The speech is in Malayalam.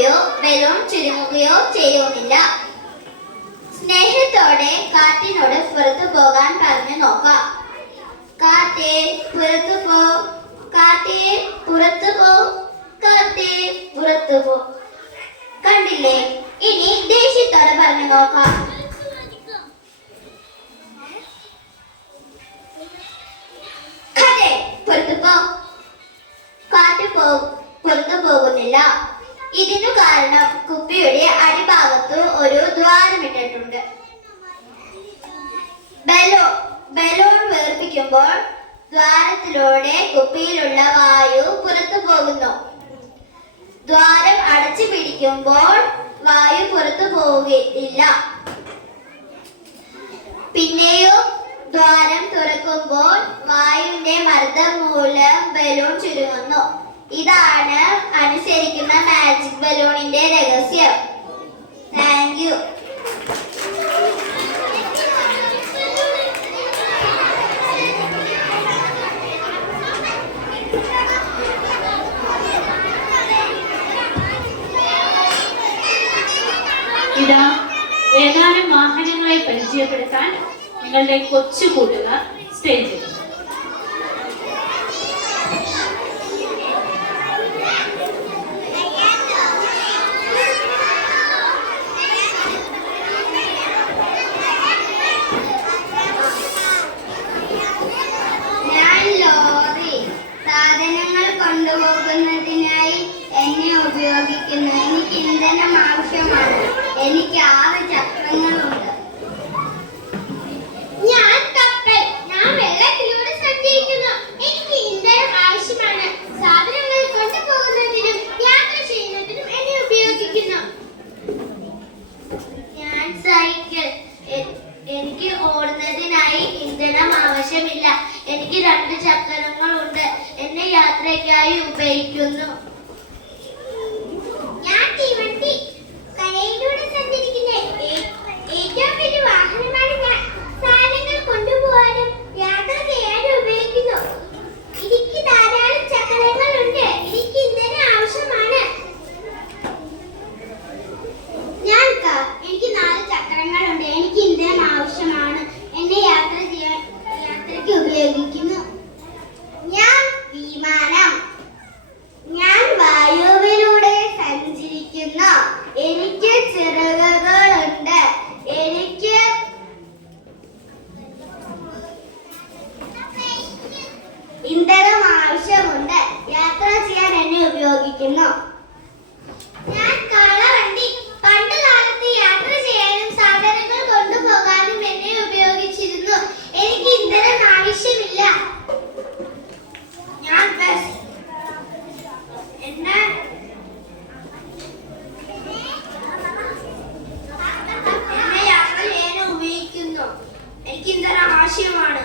കൂടുകയോ ബലൂൺ ചുരുങ്ങുകയോ ചെയ്യുന്നില്ല. സ്നേഹത്തോടെ കാറ്റിനോട് പുറത്തു പോകാൻ പറഞ്ഞു നോക്കാം. കാറ്റേ പുറത്തു പോ, കാറ്റേ പുറത്തു പോ, കാറ്റേ പുറത്തു പോ. കണ്ടില്ലേ? ഇനി ദേഷ്യത്തോടെ പറഞ്ഞു നോക്കാം. കാറ്റേ പുറത്തു പോ. കാറ്റ് പുറത്തു പോകുന്നില്ല. ഇതിനു കാരണം കുപ്പിയുടെ അടിഭാഗത്ത് ഒരു ദ്വാരമിട്ടിട്ടുണ്ട്. ബലൂൺ വീർപ്പിക്കുമ്പോൾ ദ്വാരത്തിലൂടെ കുപ്പിയിലുള്ള വായു പുറത്തു പോകുന്നു. ദ്വാരം അടച്ചു പിടിക്കുമ്പോൾ വായു പുറത്തു പോകില്ല. പിന്നെയും ദ്വാരം തുറക്കുമ്പോൾ വായുവിന്റെ മർദ്ദം മൂലം ബലൂൺ ചുരുങ്ങുന്നു. ഇതാണ് അനുസരിക്കുന്ന മാജിക് ബലൂണിന്റെ രഹസ്യം. Thank you. ഇതാ ഏതാനും വാഹനങ്ങളെ പരിചയപ്പെടുത്താൻ നിങ്ങളുടെ കൊച്ചു കൂട്ടുകാർ സ്റ്റേജിൽ. സാധനങ്ങൾ കൊണ്ടുപോകുന്നതിനായി എന്നെ ഉപയോഗിക്കുന്നു. എനിക്ക് ഇന്ധനം ആവശ്യമാണ്. എനിക്ക് 6 ചക്രങ്ങളുണ്ട്. ഞാൻ കപ്പൽ. ഞാൻ വെള്ളത്തിലൂടെ സഞ്ചരിക്കുന്നു. എനിക്ക് ഇന്ധനം ആവശ്യമാണ്. സാധനങ്ങൾ കൊണ്ടുപോകുന്നതിനും യാത്ര ചെയ്യുന്നതിനും എന്നെ ഉപയോഗിക്കുന്നു. ഞാൻ സൈക്കിൾ. എനിക്ക് ഓടുന്നതിനായി ഇന്ധനം ആവശ്യമില്ല. എനിക്ക് 2 ചക്രങ്ങളുണ്ട്. എന്നെ യാത്രയ്ക്കായി ഉപയോഗിക്കുന്നു. ഞാൻ തീവണ്ടി. കരയിലൂടെ സഞ്ചരിക്കുന്ന ഏറ്റവും വലിയ വാഹനമാണ് ഞാൻ. സാധനങ്ങൾ കൊണ്ടുപോകാനും യാത്ര ചെയ്യാനും ഉപയോഗിക്കുന്നു. എനിക്ക് ധാരാളം ചക്രങ്ങളുണ്ട്. എനിക്ക് ഇന്ധനം ആവശ്യമാണ്. ഞാൻ കാർ. എനിക്ക് 4 ചക്രങ്ങളുണ്ട്. എനിക്ക് ഇന്ധനം ആവശ്യമാണ്. എന്നെ യാത്രയ്ക്ക് ഉപയോഗിക്കുന്നു. ഞാൻ വിമാനം. ഞാൻ വായുവിലൂടെ സഞ്ചരിക്കുന്നു. എനിക്ക് ചിറകുകളുണ്ട്. എനിക്ക് ഇന്ധനം ആവശ്യമുണ്ട്. യാത്ര ചെയ്യാൻ എന്നെ ഉപയോഗിക്കുന്നു. ഞാൻ കാളവണ്ടി. പണ്ട് കാലത്ത് യാത്ര ചെയ്യാനും സാധനങ്ങൾ കൊണ്ടുപോകാനും എന്നെ ഉപയോഗിച്ചിരുന്നു. എനിക്ക് ഇന്ധനം ആവശ്യമില്ല. ഞാൻ ബസ്. എന്നെ യാത്ര ചെയ്യാൻ ഉപയോഗിക്കുന്നു. എനിക്ക് ഇന്ധനം ആവശ്യമാണ്.